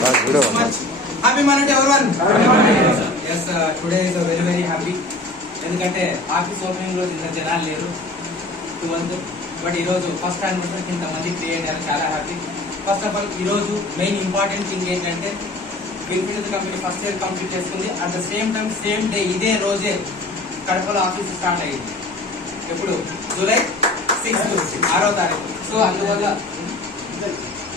Happy Monday to everyone. Yes, today is a very happy. ఎందుకంటే office opening రోజు ఇంత జనాలు లేరు 12 బట్ ఈరోజు ఫస్ట్ యానివర్సరీ ఇంతమంది క్రియేట్ అయ్యారు, చాలా హ్యాపీ. ఫస్ట్ ఆఫ్ ఆల్ ఈరోజు మెయిన్ ఇంపార్టెంట్ థింగ్ ఏంటంటే విన్ఫినిటీ కంపెనీ ఫస్ట్ ఇయర్ కంప్లీట్ చేసుకుంది. At the same time same day ఇదే రోజే కడపలో ఆఫీస్ స్టార్ట్ అయ్యింది. ఎప్పుడు జూలై 6th 6వ తారీఖు. సో అందువల్ల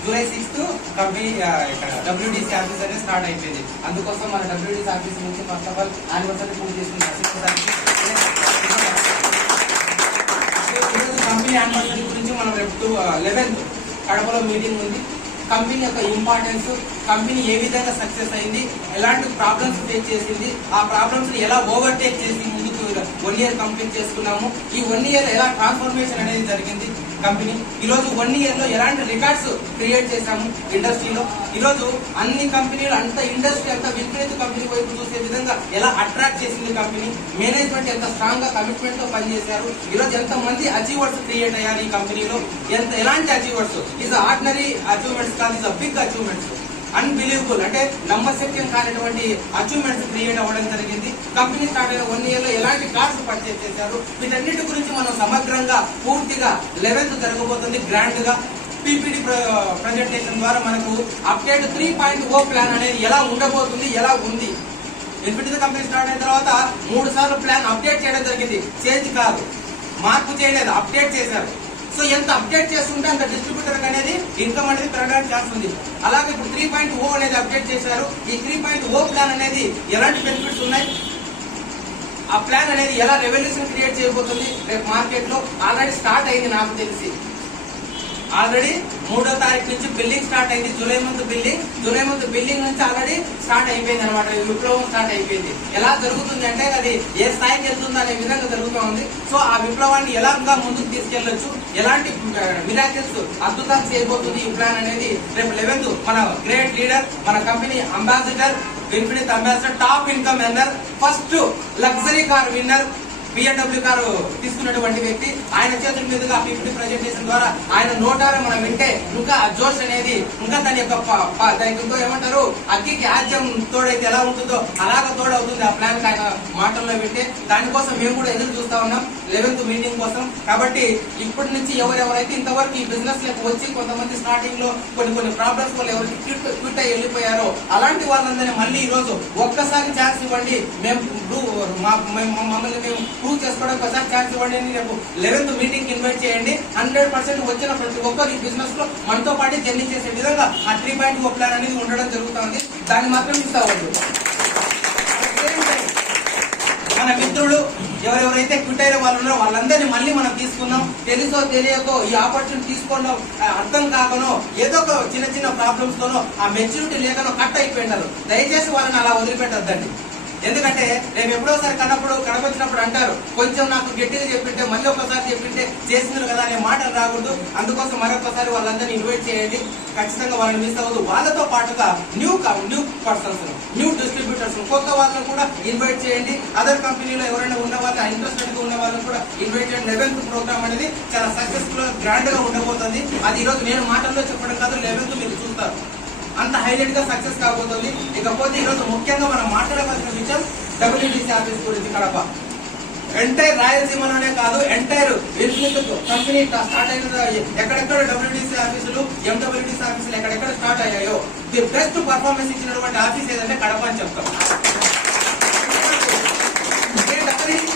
జూలై 6th కంపెనీ ఇక్కడ WDC ఆఫీస్ అనేది స్టార్ట్ అయిపోయింది. అందుకోసం మన WDC ఆఫీస్ నుంచి ఫస్ట్ ఆఫ్ ఆల్ యానివర్సరీ పూర్తి చేసుకున్నాం. కంపెనీ యానివర్సరీ గురించి మనం రేపు 11th కడపలో మీటింగ్ ఉంది. కంపెనీ యొక్క ఇంపార్టెన్స్, కంపెనీ ఏ విధంగా సక్సెస్ అయింది, ఎలాంటి ప్రాబ్లమ్స్ ఫేస్ చేసింది, ఆ ప్రాబ్లమ్స్ ని ఎలా ఓవర్టేక్ చేసి ముందుకు 1 year కంప్లీట్ చేసుకున్నాము, ఈ 1 year ఎలా ట్రాన్స్ఫర్మేషన్ అనేది జరిగింది కంపెనీ, ఈ రోజు 1 year లో ఎలాంటి రికార్డ్స్ క్రియేట్ చేశాము ఇండస్ట్రీలో, ఈ రోజు అన్ని కంపెనీలు అంత ఇండస్ట్రీ అంతా విన్ఫినిటీ కంపెనీ వైపు చూసే విధంగా ఎలా అట్రాక్ట్ చేసింది కంపెనీ, మేనేజ్మెంట్ ఎంత స్ట్రాంగ్ గా కమిట్మెంట్ తో పనిచేశారు, ఈ రోజు ఎంత మంది అచీవర్స్ క్రియేట్ అయ్యారు ఈ కంపెనీలో, ఎలాంటి అచీవర్స్, ఈజ్ ఆర్డినరీ అచీవ్మెంట్స్ కాదు, ఈజ్ బిగ్ అచీవ్మెంట్స్, అన్బిలీవబుల్ అంటే నమ్మశక్యం కానిటువంటి అచీవ్మెంట్స్ క్రియేట్ అవ్వడం జరిగింది. కంపెనీ స్టార్ట్ అయిన 1 year లో ఎలాంటి కార్డ్స్ పర్చేస్ చేశారు, వీటన్నిటి గురించి మనం సమగ్రంగా పూర్తిగా 11th జరగబోతుంది గ్రాండ్ గా. PPT ప్రజెంటేషన్ ద్వారా మనకు అప్డేట్ 3.0 ప్లాన్ అనేది ఎలా ఉండబోతుంది, ఎలా ఉంది. ఇన్ఫినిటీ కంపెనీ స్టార్ట్ అయిన తర్వాత 3 సార్లు ప్లాన్ అప్డేట్ చేయడం జరిగింది. చేంజ్ కాదు, మార్పు చేయలేదు, అప్డేట్ చేశారు. సో ఎంత అప్డేట్ చేస్తుంటే అంత డిస్ట్రిబ్యూటర్ అనేది ఇన్కమ్ అనేది పెరగడానికి ఛాన్స్ ఉంది. అలాగే ఇప్పుడు 3.0 అనేది అప్డేట్ చేశారు. ఈ 3.0 ప్లాన్ అనేది ఎలాంటి బెనిఫిట్స్ ఉన్నాయి, ఆ ప్లాన్ అనేది ఎలా రెవల్యూషన్ క్రియేట్ చేయబోతుంది రేపు మార్కెట్ లో. ఆల్రెడీ స్టార్ట్ అయింది, నాకు తెలిసి ఆల్రెడీ 3వ తారీఖు నుంచి బిల్డింగ్ స్టార్ట్ అయింది. జూలై మంత్ బిల్డింగ్ నుంచి ఆల్రెడీ స్టార్ట్ అయిపోయింది అనమాట. విప్లవం స్టార్ట్ అయిపోయింది. ఎలా జరుగుతుంది అంటే అది ఏ స్థాయికి వెళ్తుంది అనే విధంగా జరుగుతూ ఉంది. సో ఆ విప్లవాన్ని ఎలా ముందుకు తీసుకెళ్లొచ్చు, ఎలాంటి మిరాకిల్స్ అద్భుతాలు చేయబోతుంది ఈ ప్లాన్ అనేది రేపు 11th మన గ్రేట్ లీడర్, మన company ambassador, infinity ambassador, top income earner, first luxury car winner, BMW car తీసుకున్నటువంటి వ్యక్తి, ఆయన చేతుల మీదుగా PPT ప్రజెంటేషన్ ద్వారా ఆయన నోటారా మనం వింటే ఇంకా జోష్ అనేది, ఇంకా దాని యొక్క దానికి ఏమంటారు అగ్గికి ఆజ్యం తోడైతే ఎలా ఉంటుందో అలాగా తోడవుతుంది ఆ ప్లాన్ ఆయన మాటల్లో వింటే. దానికోసం మేము కూడా ఎదురు చూస్తా ఉన్నాం 11th మీటింగ్ కోసం. కాబట్టి ఇప్పటి నుంచి ఎవరెవరైతే ఇంతవరకు ఈ బిజినెస్ లకు వచ్చి కొంతమంది స్టార్టింగ్ లో కొన్ని ప్రాబ్లమ్స్ వల్ల ఎవరికి క్విట్ అయ్యి వెళ్ళిపోయారో అలాంటి వాళ్ళందరినీ మళ్ళీ ఈ రోజు ఒక్కసారి ఛాన్స్ ఇవ్వండి, మమ్మల్ని మేము ప్రూవ్ చేసుకోవడానికి ఒకసారి ఛాన్స్ ఇవ్వండి అని రేపు 11th మీటింగ్ ఇన్వైట్ చేయండి. 100% వచ్చిన ప్రతి ఒక్కరు ఈ బిజినెస్ లో మనతో పాటు జర్నీ చేసే విధంగా ఆ 3.0 ప్లాన్ అనేది ఉండడం జరుగుతుంది. దాన్ని మాత్రం మిస్ అవ్వద్దు. మన మిత్రులు ఎవరెవరైతే క్విట్ అయిన వాళ్ళు ఉన్నారో వాళ్ళందరినీ మళ్ళీ మనం తీసుకున్నాం. తెలుసో తెలియకో ఈ ఆపర్చునిటీ తీసుకోవడం అర్థం కాకనో ఏదో ఒక చిన్న ప్రాబ్లమ్స్ తోనో ఆ మెచ్యూరిటీ లేకనో కట్ అయిపోయినారు. దయచేసి వాళ్ళని అలా వదిలిపెట్టద్దండి. ఎందుకంటే రేపు ఎప్పుడోసారి కనపచ్చినప్పుడు అంటారు కొంచెం నాకు గట్టిగా చెప్పింటే మళ్ళీ ఒకసారి చెప్పింటే చేసినారు కదా అనే మాటలు రాకూడదు. అందుకోసం మరొకసారి వాళ్ళందరినీ ఇన్వైట్ చేయండి. ఖచ్చితంగా వాళ్ళని మిస్ అవ్వదు. వాళ్ళతో పాటుగా న్యూ పర్సన్స్, న్యూ డిస్ట్రిబ్యూటర్స్, కొత్త వాళ్ళని కూడా ఇన్వైట్ చేయండి. అదర్ కంపెనీలో ఎవరైనా ఉన్న వాళ్ళు ఇంట్రెస్టెడ్ గా ఉన్న వాళ్ళని కూడా ఇన్వైట్ చేయండి. 11th ప్రోగ్రామ్ అనేది చాలా సక్సెస్ఫుల్ గ్రాండ్ గా ఉండబోతుంది. అది ఈ రోజు నేను మాటల్లో చెప్పడం కాదు, 11th మీరు చూస్తారు అంత హైలైట్ గా సక్సెస్ కాబోతుంది. ఇకపోతే ఈ రోజు ముఖ్యంగా మనం మాట్లాడవలసిన విషయం WDC ఆఫీస్ గురించి. కడప ఎంటైర్ రాయలసీమలోనే కాదు, ఎంటైర్ కంపెనీ స్టార్ట్ అయిన ఎక్కడెక్కడ WDC ఆఫీసులు, MWDC ఆఫీసులు ఎక్కడెక్కడ స్టార్ట్ అయ్యాయో ది బెస్ట్ పర్ఫార్మెన్స్ ఇచ్చినటువంటి ఆఫీస్ ఏదంటే కడప అని చెప్తాం.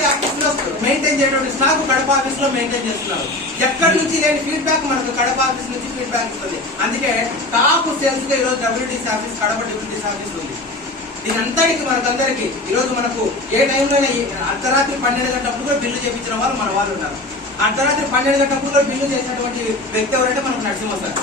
ఆఫీస్ లో మెయింటైన్ చేయడం స్టాక్ కడప ఆఫీస్ లో మెయింటైన్ చేస్తున్నారు. ఎక్కడి నుంచి లేని ఫీడ్బ్యాక్ మనకు కడప ఆఫీస్ నుంచి ఫీడ్బ్యాక్ ఇస్తుంది. అందుకే టాప్ సేల్స్ గా ఈరోజు WDC office, Kadapa WDC office ఉంది. దీని అంతటికి మనకందరికి ఈరోజు మనకు ఏ టైంలోనే అర్ధరాత్రి 12 గంటప్పుడు కూడా బిల్లు చేయించిన వాళ్ళు మన వాళ్ళు ఉన్నారు. అర్ధరాత్రి 12 గంటప్పుడు కూడా బిల్లు చేసినటువంటి వ్యక్తి ఎవరంటే మనకు నరసింహ సార్.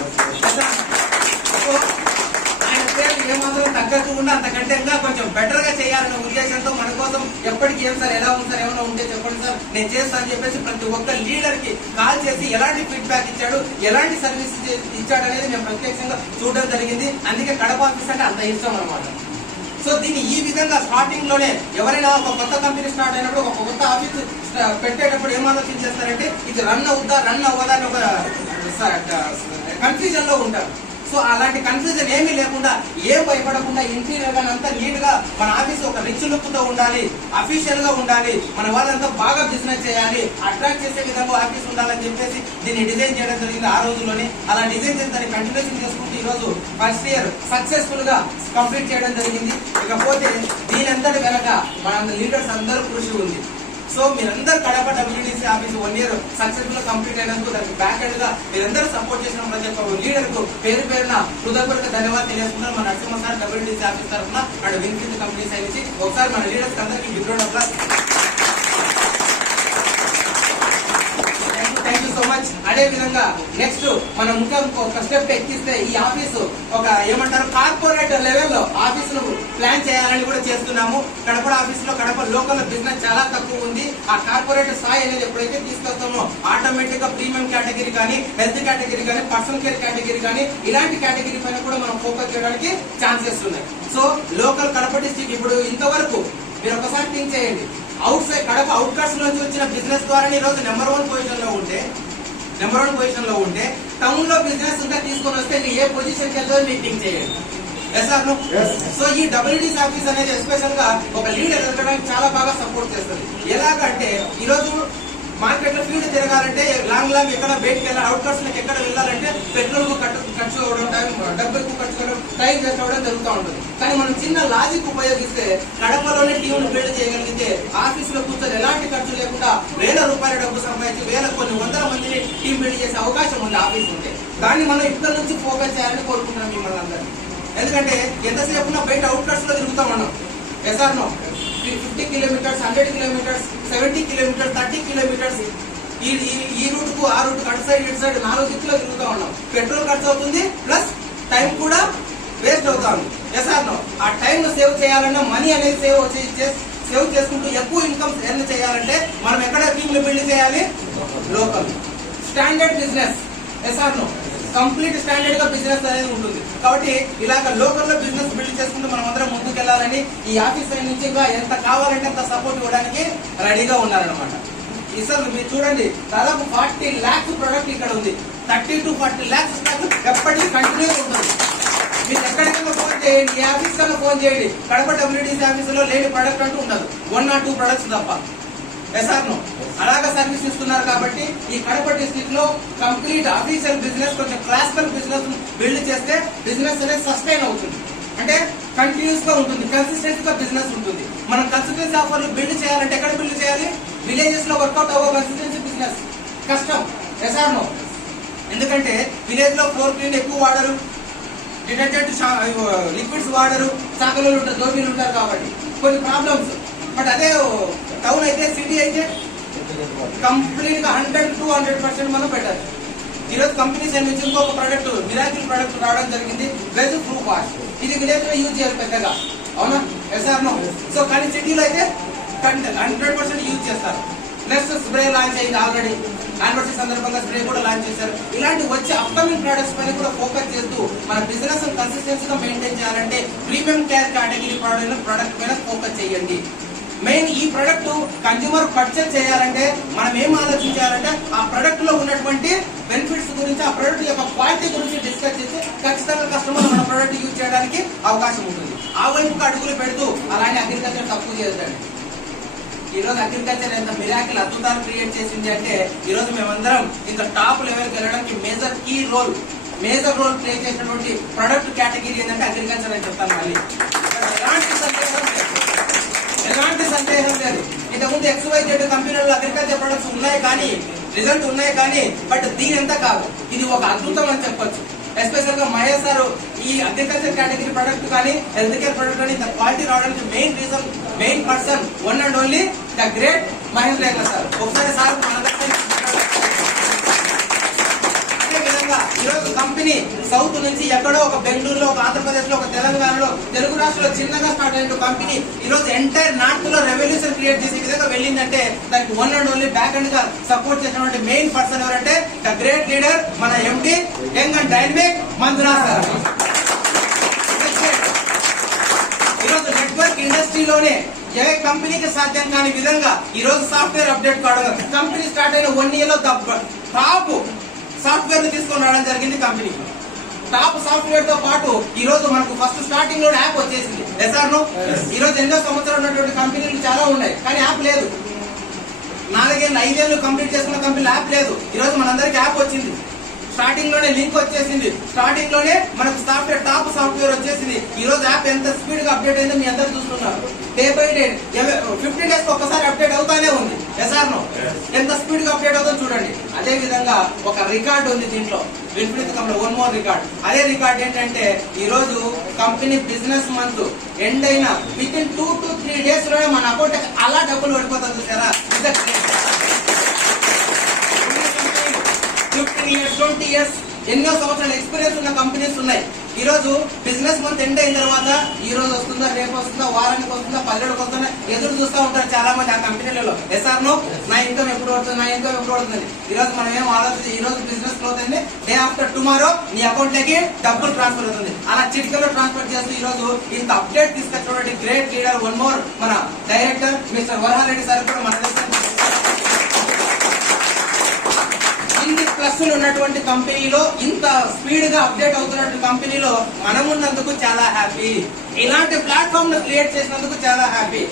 ఏమాత్రం తగ్గకుండా అంతకంటే ఇంకా కొంచెం బెటర్ గా చేయాలనే ఉద్దేశంతో మన కోసం ఎప్పటికీ ఏం సార్ ఎలా ఉంది సార్, ఏమైనా ఉంటే చెప్పండి సార్ నేను చేస్తాను అని చెప్పేసి ప్రతి ఒక్క లీడర్ కి కాల్ చేసి ఎలాంటి ఫీడ్బ్యాక్ ఇచ్చాడు, ఎలాంటి సర్వీస్ ఇచ్చాడు అనేది మేము ప్రత్యక్షంగా చూడడం జరిగింది. అందుకే కడప ఆఫీస్ అంటే అంత ఇష్టం అనమాట. సో దీన్ని ఈ విధంగా స్టార్టింగ్ లోనే ఎవరైనా ఒక కొత్త కంపెనీ స్టార్ట్ అయినప్పుడు ఒక కొత్త ఆఫీస్ పెట్టేటప్పుడు ఏం ఆలోచన చేస్తారంటే ఇది రన్ అవుద్దా రన్ అవ్వదా అని ఒక కన్ఫ్యూజన్ లో ఉంటారు. సో సో అలాంటి కన్ఫ్యూజన్ ఏమీ లేకుండా, ఏం భయపడకుండా ఇంటీరియర్ గా అంతా నీట్ గా మన ఆఫీస్ ఒక రిచ్ లుక్ తో ఉండాలి, అఫీషియల్ గా ఉండాలి, మన వాళ్ళంతా బాగా బిజినెస్ చేయాలి, అట్రాక్ట్ చేసే విధంగా ఆఫీస్ ఉండాలని చెప్పేసి దీన్ని డిజైన్ చేయడం జరిగింది ఆ రోజుల్లోనే. అలా డిజైన్ చేసి దాన్ని కంటిన్యూషన్ చేసుకుంటూ ఈ రోజు ఫస్ట్ ఇయర్ సక్సెస్ఫుల్ గా కంప్లీట్ చేయడం జరిగింది. ఇకపోతే దీని అంతటి వెనక మన లీడర్స్ అందరూ కృషి ఉంది. సో మీరందరూ Kadapa WDC office 1 year successful గా కంప్లీట్ అయినందుకు దానికి బ్యాక్ ఎండ్ గా మీరందరూ సపోర్ట్ చేసిన ప్రతి ఒక్క లీడర్ కు పేరు పేరున హృదయపూర్వక ధన్యవాదాలు తెలియజేస్తున్నాను. మన నరసింహ సార్ డబ్ల్యూడిసి ఆఫీస్ తరఫున అండ్ విన్ఫిట్ కంపెనీ సైడ్ నుంచి ఒకసారి మన లీడర్స్ అందరికీ big round of applause. Thank you so much. అదే విధంగా నెక్స్ట్ మనం ఇంకా ఒక స్టెప్ ఎక్కిస్తే ఈ ఆఫీసు ఒక ఏమంటారు కార్పొరేట్ లెవెల్లో ఆఫీసును ప్లాన్ చేయాలని కూడా చేస్తున్నాము. కడప ఆఫీస్ లో కడప లోకల్ బిజినెస్ చాలా తక్కువ ఉంది. ఆ కార్పొరేట్ స్థాయి అనేది ఎప్పుడైతే తీసుకొస్తామో ఆటోమేటిక్ గా ప్రీమియం కేటగిరీ కానీ, హెల్త్ కేటగిరీ కానీ, పర్సనల్ కేర్ కేటగిరీ కానీ ఇలాంటి కేటగిరీ పైన కూడా మనం ఫోకస్ చేయడానికి ఛాన్సెస్ ఉన్నాయి. సో లోకల్ కడప డిస్ట్రిక్ట్ ఇప్పుడు ఇంతవరకు మీరు ఒకసారి థింక్ చేయండి, out side Kadapa out cuts నుంచి వచ్చిన బిజినెస్ ద్వారా ఈ రోజు నెంబర్ 1 పొజిషన్ లో ఉంటే టౌన్ లో బిజినెస్ ఇంకా తీసుకొని వస్తే ఏ పొజిషన్ కి వెళ్తుందో మీరు థింక్ చేయండి. సో ఈ డబ్ల్యూడిసి ఆఫీస్ అనేది ఎస్పెషల్ గా ఒక లీడర్ ఎదగడానికి చాలా బాగా సపోర్ట్ చేస్తుంది. ఎలాగంటే ఈ రోజు మార్కెట్ లో ఫీల్డ్ తిరగాలంటే లాంగ్ ఎక్కడ బయటకు వెళ్ళాలి, అవుట్ కట్స్ ఎక్కడ వెళ్ళాలంటే పెట్రోల్ కు ఖర్చు అవ్వడం, డబ్బులకు ఖర్చు అవ్వడం, టైం వేస్ట్ అవ్వడం జరుగుతూ ఉంటుంది. కానీ మనం చిన్న లాజిక్ ఉపయోగిస్తే కడపలోనే టీంను బిల్డ్ చేయగలిగితే ఆఫీస్ లో కూర్చొని ఎలాంటి ఖర్చు లేకుండా వేల రూపాయల డబ్బు సంపాదించి కొన్ని వందల మందిని టీం బిల్డ్ చేసే అవకాశం ఉంది ఆఫీస్ ఉంటే. దాన్ని మనం ఇక్కడ నుంచి ఫోకస్ చేయాలని కోరుకుంటున్నాం మిమ్మల్ని అందరినీ. ఎందుకంటే ఎంతసేపు బయట అవుట్ కట్స్ లో తిరుగుతాం మనం. ఎస్ఆర్ నో 50 kilometers, 100 kilometers, 70 kilometers, 30 kilometers ఈ రూట్ కు ఆ రూట్ అటు సైడ్ ఇటు సైడ్ 4 దిక్కులో తిరుగుతూ ఉన్నాం. పెట్రోల్ ఖర్చు అవుతుంది, ప్లస్ టైం కూడా వేస్ట్ అవుతా ఉంది. ఎస్ఆర్ నో ఆ టైం సేవ్ చేయాలన్నా మనీ అనేది సేవ్ చేసుకుంటూ ఎక్కువ ఇన్కమ్ ఎర్న్ చేయాలంటే మనం ఎక్కడ టీంలు బిల్డ్ చేయాలి? Local standard business. ఎస్ఆర్ నో కంప్లీట్ స్టాండర్డ్ గా బిజినెస్ అనేది ఉంటుంది. కాబట్టి ఇలాగ లోకల్ లో బిజినెస్ బిల్డ్ చేసుకుంటూ మనం అందరం ముందుకు వెళ్ళాలని ఈ ఆఫీస్ సైడ్ నుంచి ఎంత కావాలంటే అంత సపోర్ట్ ఇవ్వడానికి రెడీగా ఉన్నారనమాట. ఈసారి మీరు చూడండి, దాదాపు 40 lakhs ప్రొడక్ట్ ఇక్కడ ఉంది. 30 to 40 lakhs ఎప్పటికీ కంటిన్యూ ఉంటుంది. మీరు ఎక్కడికైనా ఫోన్ చేయండి, ఈ ఆఫీస్ కన్నా ఫోన్ చేయండి, కడప డబ్ల్యూడిసి ఆఫీస్ లో లేని ప్రొడక్ట్ అంటూ ఉండదు. 1 or 2 products తప్ప. ఎస్ఆర్ను అలాగా సర్వీస్ ఇస్తున్నారు. కాబట్టి ఈ కడప డిస్ట్రిక్ట్ లో కంప్లీట్ అఫీషియల్ బిజినెస్, కొంచెం క్లాసికల్ బిజినెస్ బిల్డ్ చేస్తే బిజినెస్ అనేది సస్టైన్ అవుతుంది. అంటే కంటిన్యూస్ గా ఉంటుంది, కన్సిస్టెన్సీ గా బిజినెస్ ఉంటుంది. మనం కన్సిస్టెన్సీ ఆఫర్లు బిల్డ్ చేయాలంటే ఎక్కడ బిల్డ్ చేయాలి? విలేజెస్ లో వర్కౌట్ అవ్వ కన్సిస్టెన్సీ బిజినెస్ కష్టం. ఎస్ఆర్ను ఎందుకంటే విలేజ్ లో ఫ్లోర్ క్లీన్ ఎక్కువ వాడరు, డిటర్జెంట్ లిక్విడ్స్ వాడరు, చాకలు ఉంటారు, దోబీలు ఉంటారు. కాబట్టి కొన్ని ప్రాబ్లమ్స్. బట్ అదే టౌన్ అయితే, సిటీ అయితే కంప్లీట్ గా 100 to 100% మనం పెట్టాలి. ఈరోజు కంపెనీ సైడ్ నుంచి ఇంకొక ప్రొడక్ట్, మిరాకిల్ ప్రొడక్ట్ రావడం జరిగింది, వెజ్ ప్రూఫ్ వాష్. ఇది విలేజ్ లో యూజ్ చేయాలి పెద్దగా, అవునా? SR no. సో కానీ సిటీలో అయితే 100% యూజ్ చేస్తారు. నెక్స్ట్ స్ప్రే లాంచ్ అయింది ఆల్రెడీ, యానివర్సరీ సందర్భంగా స్ప్రే కూడా లాంచ్ చేశారు. ఇలాంటి వచ్చే అప్కమింగ్ ప్రొడక్ట్స్ పైన కూడా ఫోకస్ చేస్తూ మన బిజినెస్ కన్సిస్టెన్సీగా మెయింటైన్ చేయాలంటే ప్రీమియం కేర్ కేటగిరీ ప్రొడక్ట్ పైన ఫోకస్ చేయండి. మెయిన్ ఈ ప్రొడక్ట్ కన్స్యూమర్ పర్చేస్ చేయాలంటే మనం ఏం ఆలోచించాలంటే ఆ ప్రొడక్ట్ లో ఉన్నటువంటి బెనిఫిట్స్ గురించి, ఆ ప్రొడక్ట్ యొక్క క్వాలిటీ గురించి డిస్కస్ చేసి ఖచ్చితంగా కస్టమర్ మన ప్రొడక్ట్ యూజ్ చేయడానికి అవకాశం ఉంటుంది. ఆ వైపుకి అడుగులు పెడుతూ అలానే అగ్రికల్చర్ తక్కువ చేద్దండి. ఈ రోజు అగ్రికల్చర్ ఎంత మిరాకిల్ అద్భుతాలు క్రియేట్ చేసింది అంటే ఈ రోజు మేమందరం ఇంకా టాప్ లెవెల్కి వెళ్ళడానికి మేజర్ రోల్ ప్లే చేసినటువంటి ప్రొడక్ట్ కేటగిరీ ఏంటంటే అగ్రికల్చర్ అని చెప్తాను. మళ్ళీ ఎలాంటి సందేహం లేదు. ఇంతకుముందు XYZ కంపెనీలో అగ్రికల్చర్ ప్రొడక్ట్స్ ఉన్నాయి కానీ, రిజల్ట్ ఉన్నాయి కానీ, బట్ దీని ఎంత కాదు, ఇది ఒక అద్భుతం అని చెప్పొచ్చు. ఎస్పెషల్ గా మహేష్ సార్ ఈ అగ్రికల్చర్ కేటగిరీ ప్రొడక్ట్ కానీ, హెల్త్ కేర్ ప్రొడక్ట్ కానీ ఇంత క్వాలిటీ రావడానికి main person one and only the great Mahesh Rekha sir. ఒకసారి సార్ ఈరోజు కంపెనీ సౌత్ నుంచి ఎక్కడో ఒక బెంగళూరులో, ఒక ఆంధ్రప్రదేశ్ లో, ఒక తెలంగాణలో, తెలుగు రాష్ట్రంలో చిన్నగా స్టార్ట్ అయిన కంపెనీ ఈ రోజు ఎంటైర్ నార్త్ లో రెవల్యూషన్ క్రియేట్ చేసే విధంగా వెళ్ళిందంటే దానికి one and only backend గా సపోర్ట్ చేసినటువంటి మెయిన్ పర్సన్ ఎవరంటే ద గ్రేట్ లీడర్ మన MD young and dynamic Manjunath sir. ఈరోజు నెట్వర్క్ ఇండస్ట్రీలోనే ఏ కంపెనీకి సాధ్యం కాని విధంగా ఈ రోజు సాఫ్ట్వేర్ అప్డేట్ కావడం, కంపెనీ స్టార్ట్ అయిన 1 year లో టాప్ సాఫ్ట్వేర్ తీసుకొని రావడం జరిగింది. కంపెనీ టాప్ సాఫ్ట్వేర్ తో పాటు ఈ రోజు మనకు ఫస్ట్ స్టార్టింగ్ లో యాప్ వచ్చేసింది. ఎస్ఆర్ను ఈ రోజు ఎన్నో సంవత్సరాలు ఉన్నటువంటి కంపెనీలు చాలా ఉన్నాయి, కానీ యాప్ లేదు. 4-5 ఏళ్ళు కంప్లీట్ చేసుకున్న కంపెనీ యాప్ లేదు. ఈ రోజు మనందరికి యాప్ వచ్చింది. స్టార్టింగ్ లోనే లింక్ వచ్చేసింది. స్టార్టింగ్ లోనే మనకు సాఫ్ట్వేర్ టాప్ సాఫ్ట్వేర్ వచ్చేసింది. ఈ రోజు యాప్ ఎంత స్పీడ్ గా అప్డేట్ అయిందో మీ అందరూ చూస్తున్నారు. డే బై డే 15 డేస్ ఒకసారి అప్డేట్ అవుతానే ఉంది. ఎస్ఆర్ను ఎంత స్పీడ్ గా అప్డేట్ అవుతుందో చూడండి. అదే విధంగా ఒక రికార్డ్ ఉంది దీంట్లో, విన్ఫినిటీ కంపెనీ వన్ మోర్ రికార్డ్. అదే రికార్డ్ ఏంటంటే ఈ రోజు కంపెనీ బిజినెస్ మంత్ ఎండ్ అయిన విత్ ఇన్ 2 to 3 డేస్ లోనే మన అకౌంట్ అలా డబ్బులు పడిపోతుంది చూసారా. 15 years 20 years ఎన్నో సంవత్సరాల ఎక్స్పీరియన్స్ ఉన్న కంపెనీస్ ఉన్నాయి. ఈ రోజు బిజినెస్ మంత్ ఎండ్ అయిన తర్వాత ఈ రోజు వస్తుందా, రేపు వస్తుందా, వారానికి వస్తుందా, 10 రోజులకు వస్తుందా ఎదురు చూస్తూ ఉంటారు చాలా మంది ఆ కంపెనీలలో. ఎస్ఆర్ను నా ఇన్కమ్ ఎప్పుడు పడుతుంది, నా ఇన్కమ్ ఎప్పుడు పడుతుంది. ఈ రోజు మనం ఏం ఆలోచించి ఈ రోజు బిజినెస్ క్లోజ్ అయింది, డే ఆఫ్టర్ టుమారో నీ అకౌంట్ లోకి డబ్బులు ట్రాన్స్ఫర్ అవుతుంది. అలా చిటికలో ట్రాన్స్ఫర్ చేస్తూ ఈ రోజు ఇంత అప్డేట్ తీసుకొచ్చినటువంటి గ్రేట్ లీడర్ వన్ మోర్ మన డైరెక్టర్ మిస్టర్ వరహారెడ్డి సార్ కూడా మన ఇన్ని ప్లస్లు ఉన్నటువంటి కంపెనీలో ఇంత స్పీడ్ గా అప్డేట్ అవుతున్నటువంటి కంపెనీలో మనం ఉన్నందుకు చాలా హ్యాపీ. ఇలాంటి ప్లాట్ఫామ్ ను క్రియేట్ చేసినందుకు చాలా హ్యాపీ.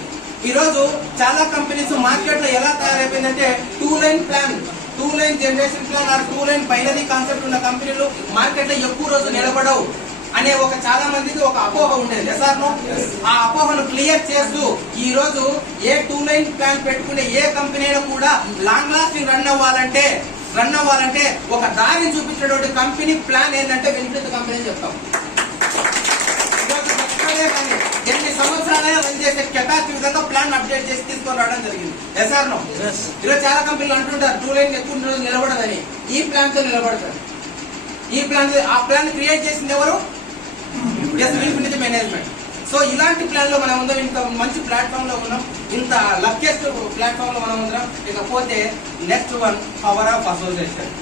ఈ రోజు చాలా కంపెనీస్ మార్కెట్ లో ఎలా తయారైపోయిందంటే 2-line plan, 2-line generation plan or 2-line binary concept ఉన్న కంపెనీలు మార్కెట్ లో ఎక్కువ రోజు నిలబడవు అనే ఒక చాలా మందికి ఒక అపోహ ఉండేది. ఎస్ఆర్ను ఆ అపోహను క్లియర్ చేస్తూ ఈ రోజు ఏ 2-line ప్లాన్ పెట్టుకునే ఏ కంపెనీ కూడా లాంగ్ లాస్టింగ్ రన్ అవ్వాలంటే ఒక దారిని చూపించేటువంటి కంపెనీ ప్లాన్ ఏంటంటే విన్ఫినిటీ కంపెనీ అని చెప్తాం. కానీ ఎన్ని సంవత్సరాలైనా రన్ చేసే కెపాసిటీ విధంగా ప్లాన్ అప్డేట్ చేసి తీసుకొని రావడం జరిగింది. ఎస్ఆర్ను ఈరోజు చాలా కంపెనీలు అంటుంటారు 2-line ఎక్కువ రోజు నిలబడదని. ఈ ప్లాన్ తో నిలబడతారు. ఆ ప్లాన్ క్రియేట్ చేసింది ఎవరు? విన్ఫినిటీ మేనేజ్మెంట్. సో ఇలాంటి ప్లాన్ లో మనం ఉందాం, ఇంత మంచి ప్లాట్ఫామ్ లో ఉన్నాం, ఇంత లక్కెస్ట్ ప్లాట్ఫామ్ లో మనం ఉందాం. ఇకపోతే next one power of association.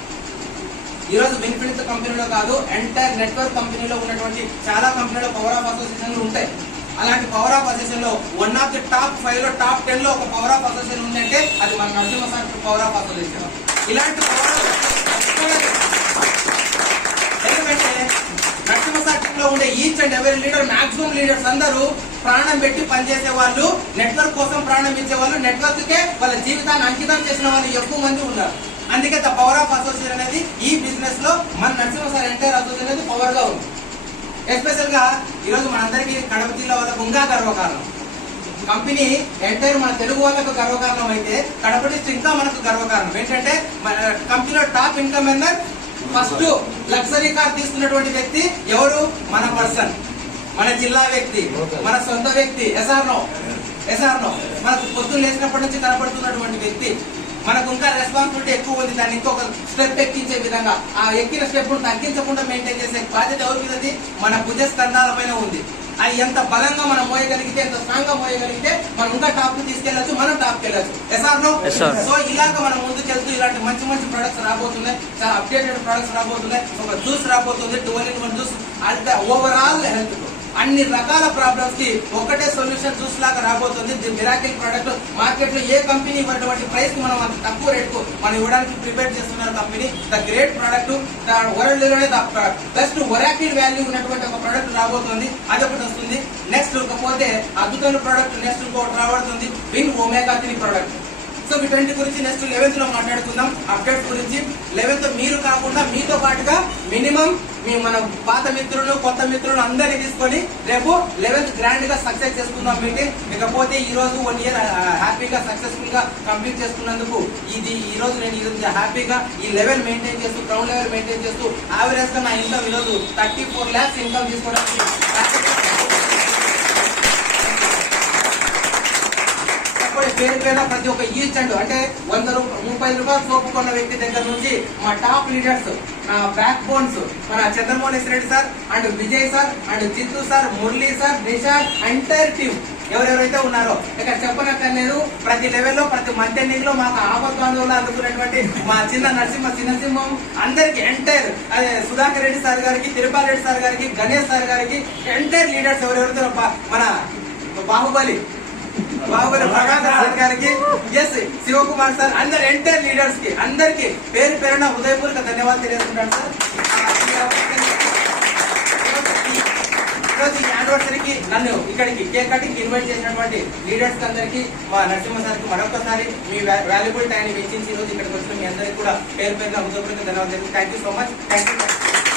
ఈ రోజు విన్ఫినిటీ కంపెనీలో కాదు, ఎంటైర్ నెట్వర్క్ కంపెనీలో ఉన్నటువంటి చాలా కంపెనీలో పవర్ ఆఫ్ అసోసియేషన్లు ఉంటాయి. అలాంటి పవర్ ఆఫ్ అసోసియేషన్ లో వన్ ఆఫ్ ది టాప్ 5 లో టాప్ 10 లో ఒక పవర్ ఆఫ్ అసోసియేషన్ ఉందంటే అది మన Narasimha sir power of association. ఇలాంటి ఎందుకంటే నరసింహసాక్షిలో ఉండే each and every leader, maximum leaders అందరూ ప్రాణం పెట్టి పనిచేసే వాళ్ళు, నెట్వర్క్ కోసం ప్రాణం ఇచ్చే వాళ్ళు, నెట్వర్క్ కే వాళ్ళ జీవితాన్ని అంకితం చేసిన వాళ్ళు ఎక్కువ మంది ఉన్నారు. అందుకే ద పవర్ ఆఫ్ అసోసియేషన్ అనేది ఈ బిజినెస్ లో మన నరసింహసార్ ఎంటైర్ అసోసియేషన్ అనేది పవర్ గా ఉంది. ఎస్పెషల్ గా ఈ రోజు మనందరికీ కడప జిల్లా వాళ్ళకు ఇంకా గర్వకారణం. కంపెనీ ఎంటైర్ మన తెలుగు వాళ్ళకు గర్వకారణం అయితే కడప డిస్ట్రిక్ట్ ఇంకా మనకు గర్వకారణం ఏంటంటే మన కంపెనీలో top income earner first luxury car తీసుకున్నటువంటి వ్యక్తి ఎవరు? మన పర్సన్, మన జిల్లా వ్యక్తి, మన సొంత వ్యక్తి. ఎస్ఆర్నో మనకు పొద్దున్న లేచినప్పటి నుంచి కనపడుతున్నటువంటి వ్యక్తి. మనకు ఇంకా రెస్పాన్సిబిలిటీ ఎక్కువ ఉంది, దాన్ని ఇంకొక స్టెప్ ఎక్కించే విధంగా ఆ ఎక్కిన స్టెప్ తగ్గించకుండా మెయింటైన్ చేసే బాధ్యత ఎవరి మీద? మన భుజ స్కంధాల పైన ఉంది. అది ఎంత బలంగా మనం మోయగలిగితే, ఎంత స్ట్రాంగ్ గా మోయగలిగితే మనం ఇంకా టాప్ కి తీసుకెళ్లొచ్చు, మనం టాప్ కి వెళ్ళొచ్చు. ఎస్ఆర్నో సో ఇలాగ మనం ముందుకెళ్తూ ఇలాంటి మంచి మంచి ప్రొడక్ట్స్ రాబోతున్నాయి, చాలా అప్డేటెడ్ ప్రొడక్ట్స్ రాబోతున్నాయి. ఒక జ్యూస్ రాబోతుంది, 12-in-1 జ్యూస్. అంటే ఓవరాల్ హెల్త్ అన్ని రకాల ప్రాబ్లమ్స్ కి ఒకటే సొల్యూషన్ జ్యూస్ లాగా రాబోతుంది. The miracle product. మార్కెట్ లో ఏ కంపెనీ ఇవ్వటువంటి ప్రైస్ కి మనం అంత తక్కువ రేట్ కు మనం ఇవ్వడానికి ప్రిపేర్ చేస్తున్న company. The great product, world లోనే ద బెస్ట్ ఒరాకిల్ వాల్యూ ఉన్నటువంటి ఒక ప్రొడక్ట్ రాబోతుంది. అదొకటి వస్తుంది. నెక్స్ట్ పోతే అద్భుతమైన ప్రొడక్ట్ నెక్స్ట్ ఇంకోటి రాబడుతుంది, విన్ ఒమేగా 3 ప్రొడక్ట్. సో వీటన్నిటి గురించి నెక్స్ట్ 11th లో మాట్లాడుకుందాం. అప్డేట్స్ గురించి 11th మీరు కాకుండా మీతో పాటుగా మినిమం మన పాత మిత్రులు, కొత్త మిత్రులు అందరినీ తీసుకొని రేపు 11th గ్రాండ్ గా సక్సెస్ చేసుకుందాం మీటింగ్. ఇకపోతే ఈ రోజు 1 year హ్యాపీగా సక్సెస్ఫుల్ గా కంప్లీట్ చేసుకున్నందుకు ఈ రోజు నేను హ్యాపీగా ఈ లెవెల్ మెయింటైన్ చేస్తూ, గ్రౌండ్ లెవెల్ మెయింటైన్ చేస్తూ యావరేజ్ గా నా ఇన్కమ్ ఈ రోజు 34 lakhs ఇన్కమ్ తీసుకోవడానికి పేరు పేరు ప్రతి ఒక్క ఈచ్ అండ్ అంటే 130 రూపాయలు సోపు కొన్న వ్యక్తి దగ్గర నుంచి మా టాప్ లీడర్స్, బ్యాక్ బోన్స్, మన Chandramohan Reddy sir and Vijay sir and Jittu sir, Murali sir, Nishad, entire team ఎవరెవరైతే ఉన్నారో ఇక్కడ చెప్పనక్కర్లేదు. ప్రతి లెవెల్లో ప్రతి మంత్ ఎండింగ్ లో మాకు ఆపద్బాంధవులు అందుకున్నటువంటి మా చిన్నసింహం అందరికి ఎంటైర్ అదే సుధాకర్ రెడ్డి సార్ గారికి, తిరుపతి రెడ్డి సార్ గారికి, గణేష్ సార్ గారికి, ఎంటైర్ లీడర్స్ ఎవరెవరితో మన బాహుబలి ప్రకాశ్ సార్ గారికి, ఎస్ శివకుమార్ సార్, అందరు ఎంటైర్ లీడర్స్ కి అందరికి పేరు పేరున హృదయపూర్వక ధన్యవాదాలు తెలియజేస్తున్నాను సార్. యానివర్సరీకి నన్ను ఇక్కడికి కేక్ కటింగ్ ఇన్వైట్ చేసినటువంటి లీడర్స్ అందరికీ, మా నరసింహ సార్కి మరొకసారి మీ వాల్యుబుల్ టైం వెచ్చించి ఈ రోజు ఇక్కడికి వచ్చిన మీ అందరికీ కూడా పేరు పేరున హృదయపూర్వక ధన్యవాదాలు. Thank you so much. Thank you.